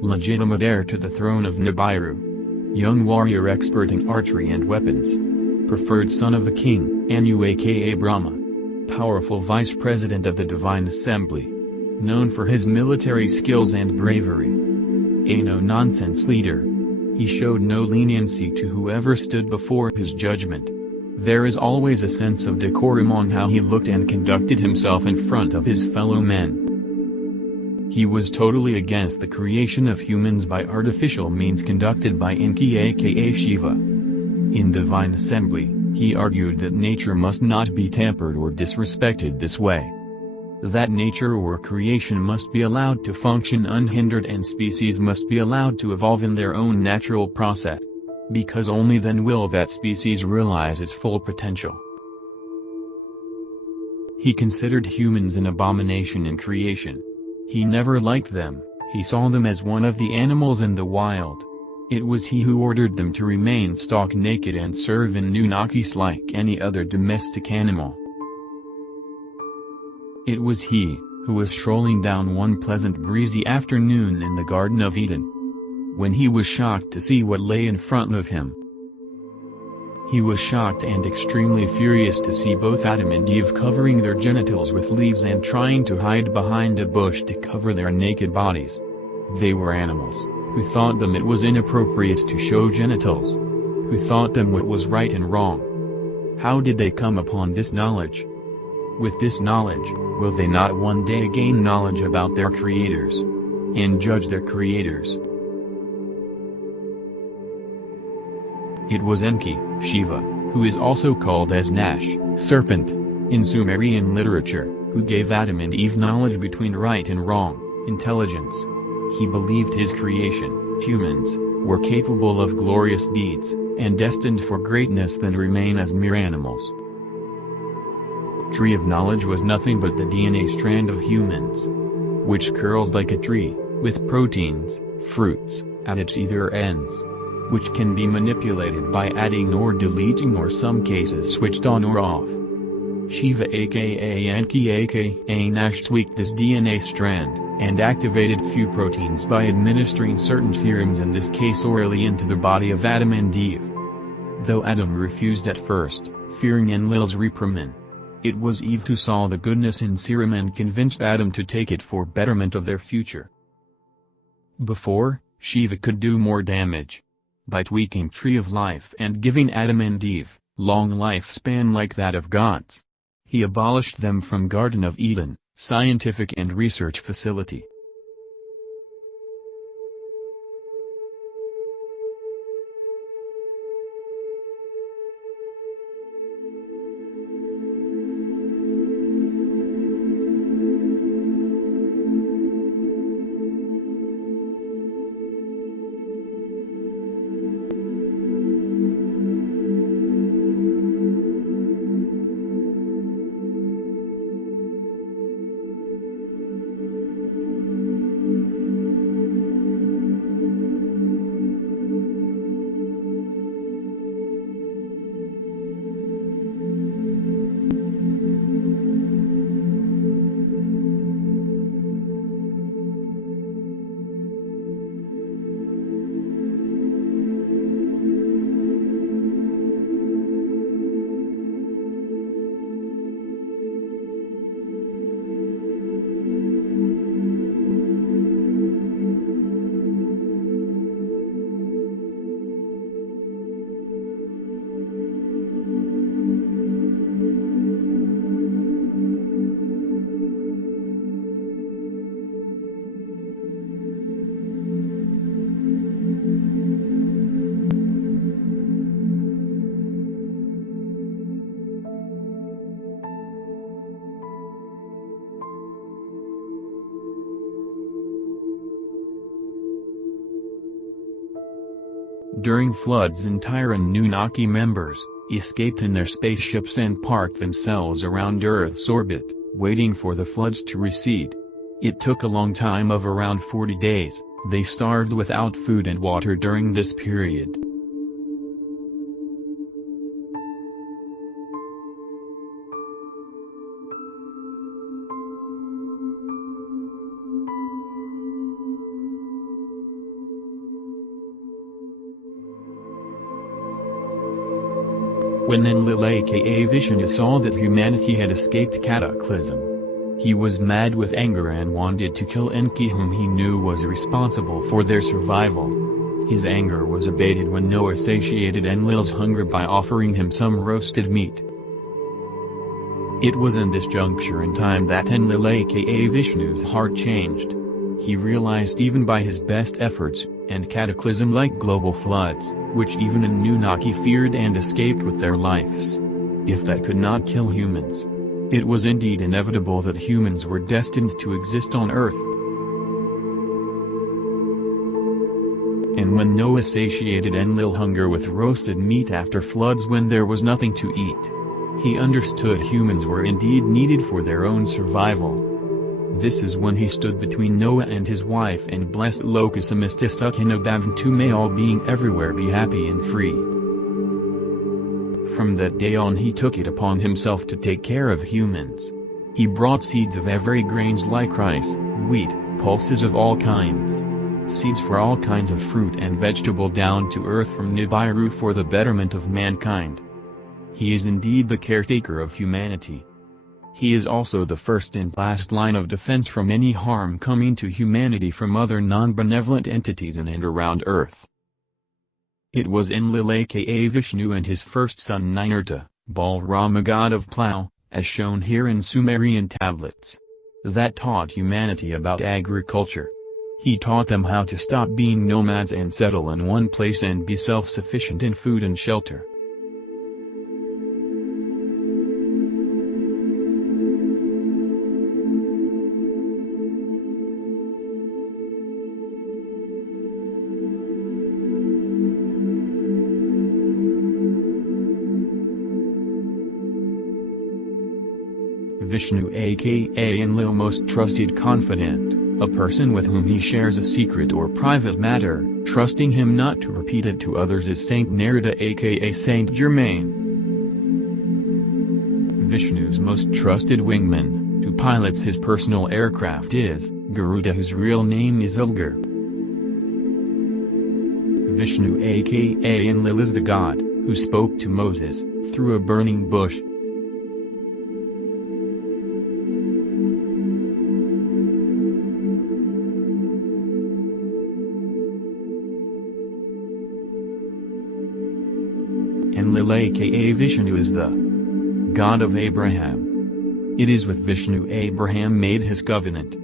legitimate heir to the throne of Nibiru. Young warrior expert in archery and weapons. Preferred son of the king, Anu aka Brahma. Powerful vice president of the Divine Assembly. Known for his military skills and bravery. A no-nonsense leader. He showed no leniency to whoever stood before his judgment. There is always a sense of decorum on how he looked and conducted himself in front of his fellow men. He was totally against the creation of humans by artificial means conducted by Enki aka Shiva. In Divine Assembly, he argued that nature must not be tampered or disrespected this way. That nature or creation must be allowed to function unhindered and species must be allowed to evolve in their own natural process. Because only then will that species realize its full potential. He considered humans an abomination in creation. He never liked them, he saw them as one of the animals in the wild. It was he who ordered them to remain stark naked and serve in Anunnakis like any other domestic animal. It was he, who was strolling down one pleasant breezy afternoon in the Garden of Eden, when he was shocked to see what lay in front of him. He was shocked and extremely furious to see both Adam and Eve covering their genitals with leaves and trying to hide behind a bush to cover their naked bodies. They were animals, who thought them it was inappropriate to show genitals, who thought them what was right and wrong. How did they come upon this knowledge? With this knowledge, will they not one day gain knowledge about their creators, and judge their creators? It was Enki, Shiva, who is also called as Nash, serpent, in Sumerian literature, who gave Adam and Eve knowledge between right and wrong, intelligence. He believed his creation, humans, were capable of glorious deeds, and destined for greatness than remain as mere animals. Tree of knowledge was nothing but the DNA strand of humans, which curls like a tree, with proteins, fruits, at its either ends, which can be manipulated by adding or deleting or some cases switched on or off. Shiva aka Enki aka Nash tweaked this DNA strand, and activated few proteins by administering certain serums, in this case orally, into the body of Adam and Eve. Though Adam refused at first, fearing Enlil's reprimand, it was Eve who saw the goodness in serum and convinced Adam to take it for betterment of their future. Before, Shiva could do more damage. By tweaking Tree of Life and giving Adam and Eve long lifespan like that of gods, he abolished them from Garden of Eden, scientific and research facility. During floods, entire Anunnaki members escaped in their spaceships and parked themselves around Earth's orbit, waiting for the floods to recede. It took a long time of around 40 days. They starved without food and water during this period. When Enlil aka Vishnu saw that humanity had escaped cataclysm, he was mad with anger and wanted to kill Enki, whom he knew was responsible for their survival. His anger was abated when Noah satiated Enlil's hunger by offering him some roasted meat. It was in this juncture in time that Enlil aka Vishnu's heart changed. He realized even by his best efforts, and cataclysm like global floods, which even Annunaki feared and escaped with their lives, if that could not kill humans, it was indeed inevitable that humans were destined to exist on Earth. And when Noah satiated Enlil's hunger with roasted meat after floods when there was nothing to eat, he understood humans were indeed needed for their own survival. This is when he stood between Noah and his wife and blessed Lokasamistisukinabavn to may all being everywhere be happy and free. From that day on he took it upon himself to take care of humans. He brought seeds of every grains like rice, wheat, pulses of all kinds, seeds for all kinds of fruit and vegetable down to earth from Nibiru for the betterment of mankind. He is indeed the caretaker of humanity. He is also the first and last line of defense from any harm coming to humanity from other non-benevolent entities in and around Earth. It was Enlil aka Vishnu and his first son Ninurta, Balrama god of plough, as shown here in Sumerian tablets, that taught humanity about agriculture. He taught them how to stop being nomads and settle in one place and be self-sufficient in food and shelter. Vishnu aka Enlil, most trusted confidant, a person with whom he shares a secret or private matter, trusting him not to repeat it to others, is Saint Nerida aka Saint Germain. Vishnu's most trusted wingman, who pilots his personal aircraft, is Garuda, whose real name is Ilgar. Vishnu aka Enlil is the god who spoke to Moses through a burning bush. Enlil aka Vishnu is the God of Abraham. It is with Vishnu Abraham made his covenant.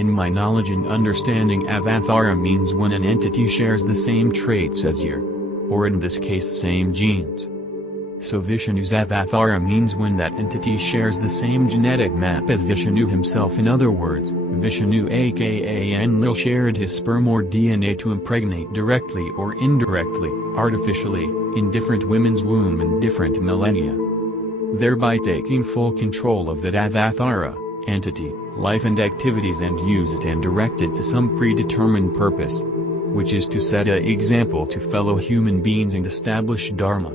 In my knowledge and understanding, Avathara means when an entity shares the same traits as you, or in this case same genes. So Vishnu's Avathara means when that entity shares the same genetic map as Vishnu himself. In other words, Vishnu aka Enlil shared his sperm or DNA to impregnate directly or indirectly, artificially, in different women's womb in different millennia, thereby taking full control of that Avathara entity, life and activities, and use it and direct it to some predetermined purpose, which is to set an example to fellow human beings and establish dharma.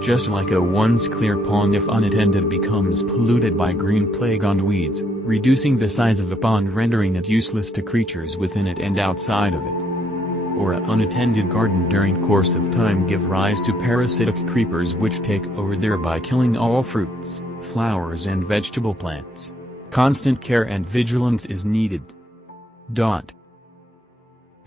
Just like a once clear pond, if unattended, becomes polluted by green plague and weeds, reducing the size of the pond, rendering it useless to creatures within it and outside of it. Or an unattended garden during course of time give rise to parasitic creepers which take over, thereby killing all fruits, flowers and vegetable plants. Constant care and vigilance is needed.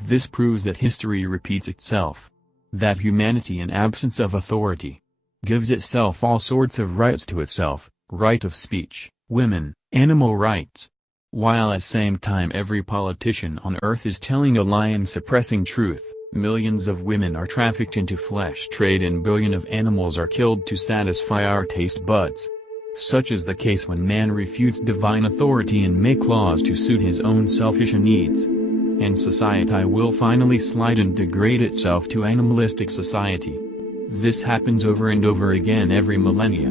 This proves that history repeats itself. That humanity in absence of authority gives itself all sorts of rights to itself, right of speech, women, animal rights. While at same time every politician on earth is telling a lie and suppressing truth, millions of women are trafficked into flesh trade and billions of animals are killed to satisfy our taste buds. Such is the case when man refutes divine authority and make laws to suit his own selfish needs. And society will finally slide and degrade itself to animalistic society. This happens over and over again every millennia.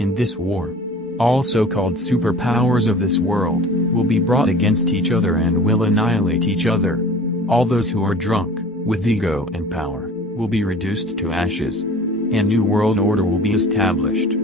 In this war, all so-called superpowers of this world will be brought against each other and will annihilate each other. All those who are drunk with ego and power will be reduced to ashes. A new world order will be established.